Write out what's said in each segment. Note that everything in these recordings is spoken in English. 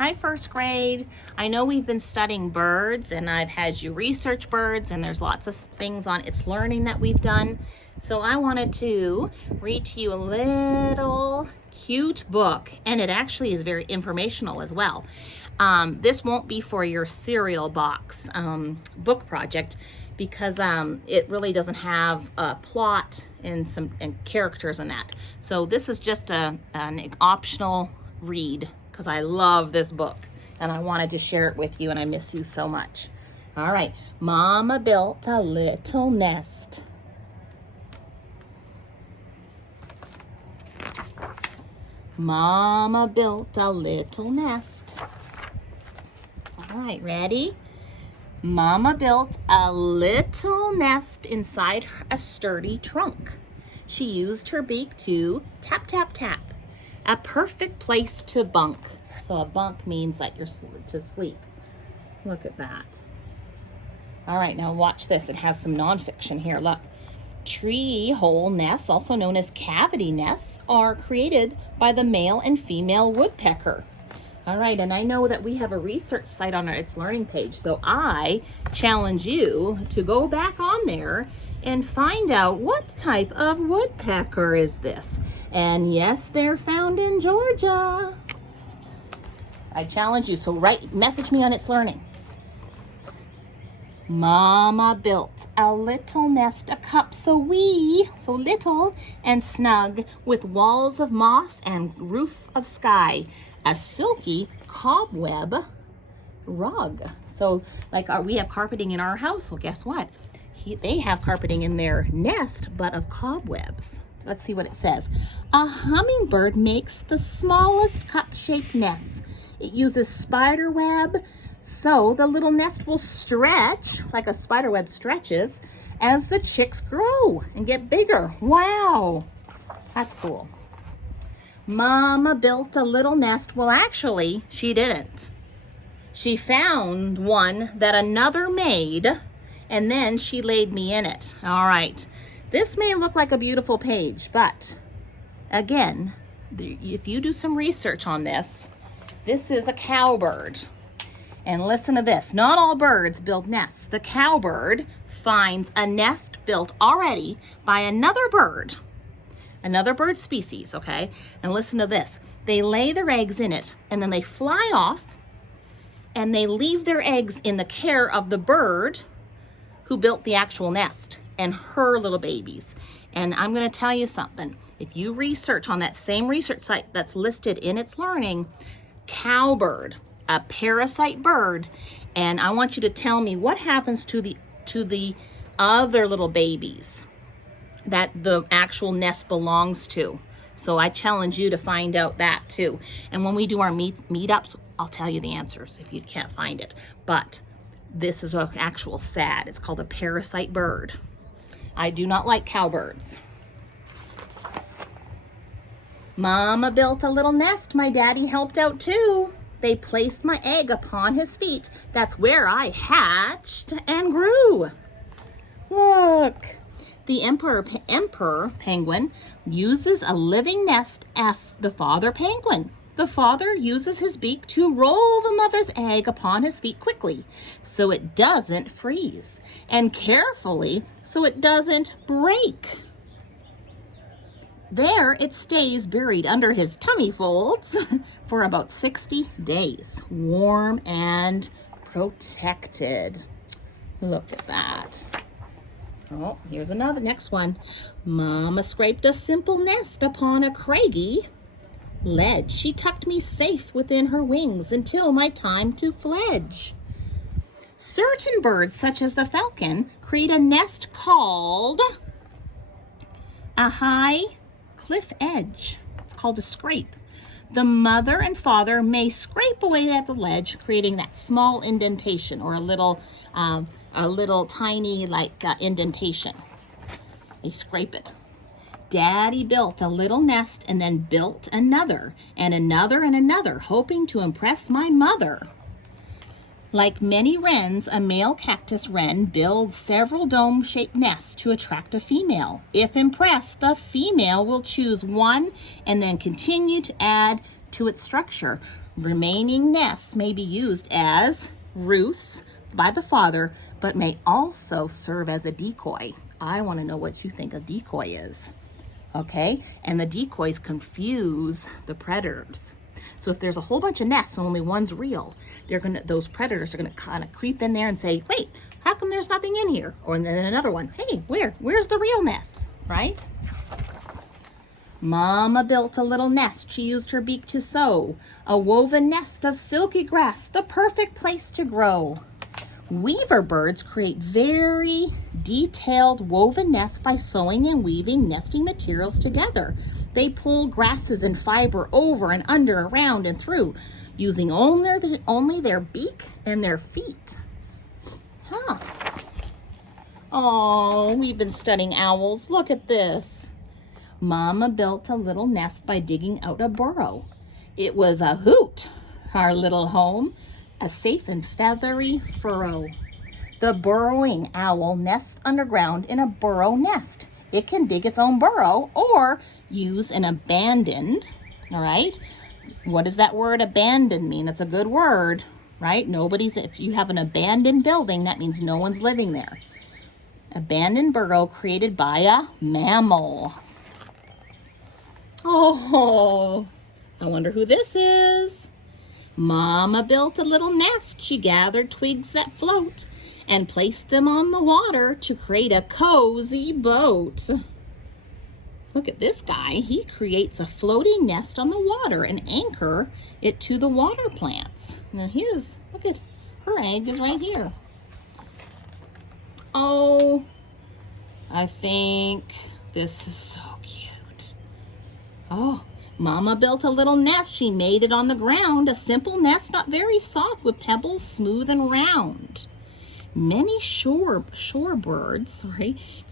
Hi, first grade. I know we've been studying birds and I've had you research birds and there's lots of things on its learning that we've done. So I wanted to read to you a little cute book, and it actually is very informational as well. This won't be for your cereal box book project because it really doesn't have a plot and characters in that. So this is just an optional read because I love this book and I wanted to share it with you and I miss you so much. All right, Mama built a little nest. Mama built a little nest. All right, ready? Mama built a little nest inside a sturdy trunk. She used her beak to tap, tap, tap. A perfect place to bunk. So a bunk means that you're to sleep. Look at that. All right, now watch this. It has some nonfiction here. Look. Tree hole nests, also known as cavity nests, are created by the male and female woodpecker. All right, and I know that we have a research site on its learning page, so I challenge you to go back on there and find out what type of woodpecker is this. And yes, they're found in Georgia. I challenge you, so message me on its learning. Mama built a little nest, a cup so little and snug, with walls of moss and roof of sky, a silky cobweb rug. So like we have carpeting in our house. Well, guess what? They have carpeting in their nest, but of cobwebs. Let's see what it says. A hummingbird makes the smallest cup-shaped nests. It uses spider web, so the little nest will stretch like a spider web stretches as the chicks grow and get bigger. Wow, that's cool. Mama built a little nest. Well, actually, she didn't. She found one that another made, and then she laid me in it. All right. This may look like a beautiful page, but again, if you do some research on this, this is a cowbird. And listen to this. Not all birds build nests. The cowbird finds a nest built already by another bird species, okay? And listen to this. They lay their eggs in it, and then they fly off, and they leave their eggs in the care of the bird who built the actual nest and her little babies. And I'm going to tell you something. If you research on that same research site that's listed in its learning, cowbird, a parasite bird, and I want you to tell me what happens to the other little babies that the actual nest belongs to. So I challenge you to find out that too. And when we do our meetups, I'll tell you the answers if you can't find it. But this is an actual sad. It's called a parasite bird. I do not like cowbirds. Mama built a little nest. My daddy helped out too. They placed my egg upon his feet. That's where I hatched and grew. Look. The emperor penguin uses a living nest as the father penguin. The father uses his beak to roll the mother's egg upon his feet quickly so it doesn't freeze, and carefully so it doesn't break. There it stays buried under his tummy folds for about 60 days, warm and protected. Look at that. Oh, here's next one. Mama scraped a simple nest upon a craggy ledge. She tucked me safe within her wings until my time to fledge. Certain birds, such as the falcon, create a nest called a high cliff edge. It's called a scrape. The mother and father may scrape away at the ledge, creating that small indentation or a little tiny indentation. They scrape it. Daddy built a little nest and then built another and another and another, hoping to impress my mother. Like many wrens, a male cactus wren builds several dome-shaped nests to attract a female. If impressed, the female will choose one and then continue to add to its structure. Remaining nests may be used as roosts by the father, but may also serve as a decoy. I want to know what you think a decoy is. Okay, and the decoys confuse the predators. So if there's a whole bunch of nests and only one's real, those predators are gonna kind of creep in there and say, wait, how come there's nothing in here? Or then another one, hey, where's the real nest, right? Mama built a little nest. She used her beak to sew a woven nest of silky grass, the perfect place to grow. Weaver birds create very detailed woven nests by sewing and weaving nesting materials together. They pull grasses and fiber over and under, around and through, using only their beak and their feet. Huh. Oh, we've been studying owls. Look at this. Mama built a little nest by digging out a burrow. It was a hoot, our little home, a safe and feathery furrow. The burrowing owl nests underground in a burrow nest. It can dig its own burrow or use an abandoned, all right? What does that word abandoned mean? That's a good word, right? If you have an abandoned building, that means no one's living there. Abandoned burrow created by a mammal. Oh, I wonder who this is. Mama built a little nest. She gathered twigs that float and placed them on the water to create a cozy boat. Look at this guy. He creates a floating nest on the water and anchor it to the water plants. Now look at her egg is right here. Oh, I think this is so cute. Oh, Mama built a little nest. She made it on the ground, a simple nest, not very soft, with pebbles smooth and round. Many shorebirds,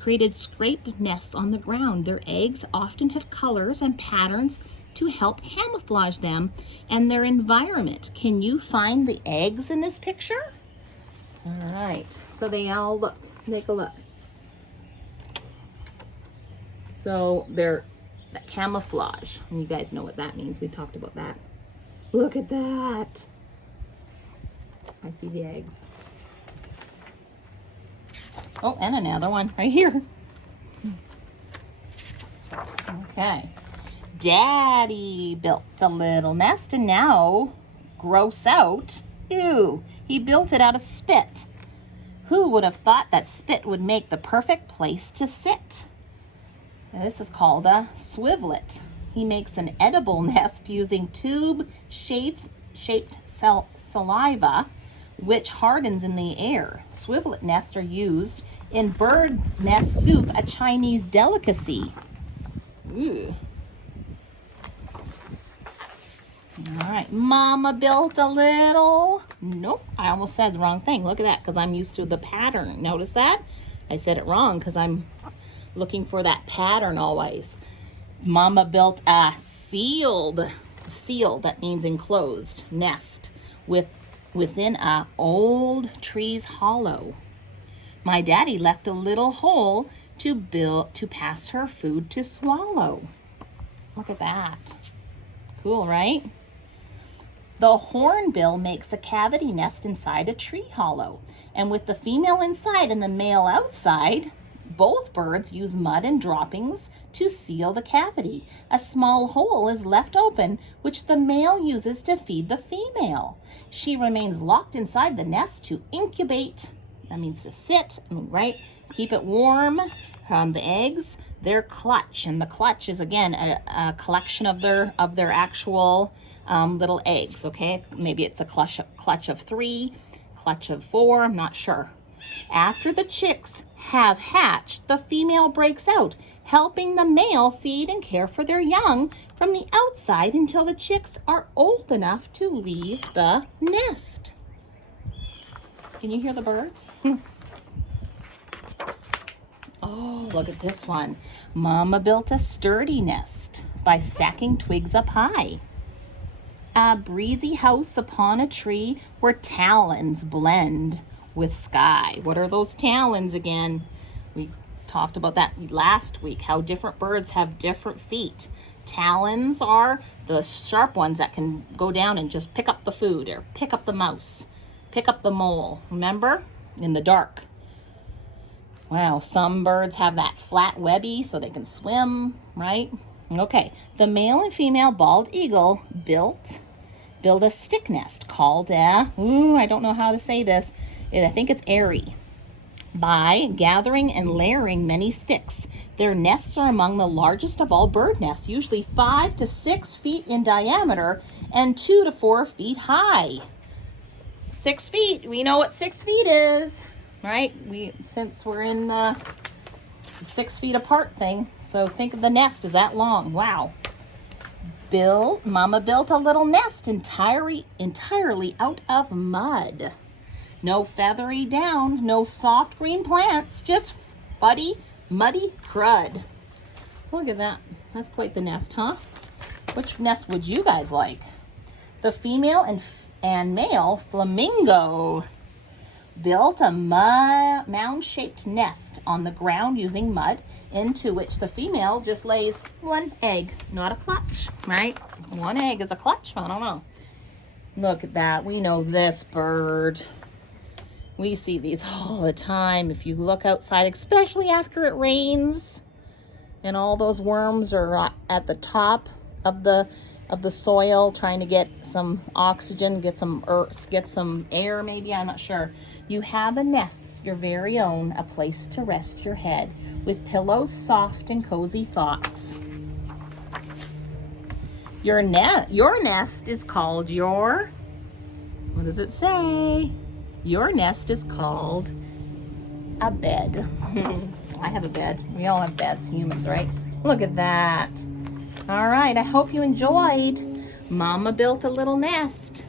created scrape nests on the ground. Their eggs often have colors and patterns to help camouflage them and their environment. Can you find the eggs in this picture? All right, so they all look. Take a look. So they're camouflage. And you guys know what that means. We talked about that. Look at that. I see the eggs. Oh, and another one right here. Okay. Daddy built a little nest and now, gross out, ew, he built it out of spit. Who would have thought that spit would make the perfect place to sit? Now, this is called a swivelet. He makes an edible nest using tube-shaped saliva, which hardens in the air. Swivelet nests are used in bird's nest soup, a Chinese delicacy. Ooh. All right, Mama built a little, nope, I almost said the wrong thing. Look at that, because I'm used to the pattern. Notice that? I said it wrong because I'm looking for that pattern always. Mama built a sealed, that means enclosed, nest within a old tree's hollow. My daddy left a little hole to pass her food to swallow. Look at that. Cool, right? The hornbill makes a cavity nest inside a tree hollow. And with the female inside and the male outside, both birds use mud and droppings to seal the cavity. A small hole is left open, which the male uses to feed the female. She remains locked inside the nest to incubate. That means to sit, right? Keep it warm. The eggs, their clutch, and the clutch is again a collection of their actual little eggs. Okay, maybe it's a clutch of 3, clutch of 4. I'm not sure. After the chicks have hatched, the female breaks out, helping the male feed and care for their young from the outside until the chicks are old enough to leave the nest. Can you hear the birds? Oh, look at this one. Mama built a sturdy nest by stacking twigs up high. A breezy house upon a tree where talons blend with sky. What are those talons again? We talked about that last week, how different birds have different feet. Talons are the sharp ones that can go down and just pick up the food or pick up the mouse, pick up the mole, remember? In the dark. Wow, some birds have that flat webby so they can swim, right? Okay, the male and female bald eagle build a stick nest called I don't know how to say this. I think it's airy. By gathering and layering many sticks. Their nests are among the largest of all bird nests, usually 5 to 6 feet in diameter and 2 to 4 feet high. 6 feet, we know what 6 feet is, right? Since we're in the 6 feet apart thing, so think of the nest as that long. Wow. Mama built a little nest entirely out of mud. No feathery down, no soft green plants, just muddy crud. Look at that. That's quite the nest, huh? Which nest would you guys like? The female and male flamingo built a mound-shaped nest on the ground using mud, into which the female just lays one egg, not a clutch, right? One egg is a clutch? I don't know. Look at that. We know this bird. We see these all the time. If you look outside, especially after it rains and all those worms are at the top of the soil trying to get some oxygen, get some earth, get some air maybe, I'm not sure. You have a nest, your very own, a place to rest your head with pillows soft and cozy thoughts. Your nest is called what does it say? Your nest is called a bed. I have a bed. We all have beds, humans, right? Look at that. All right, I hope you enjoyed. Mama built a little nest.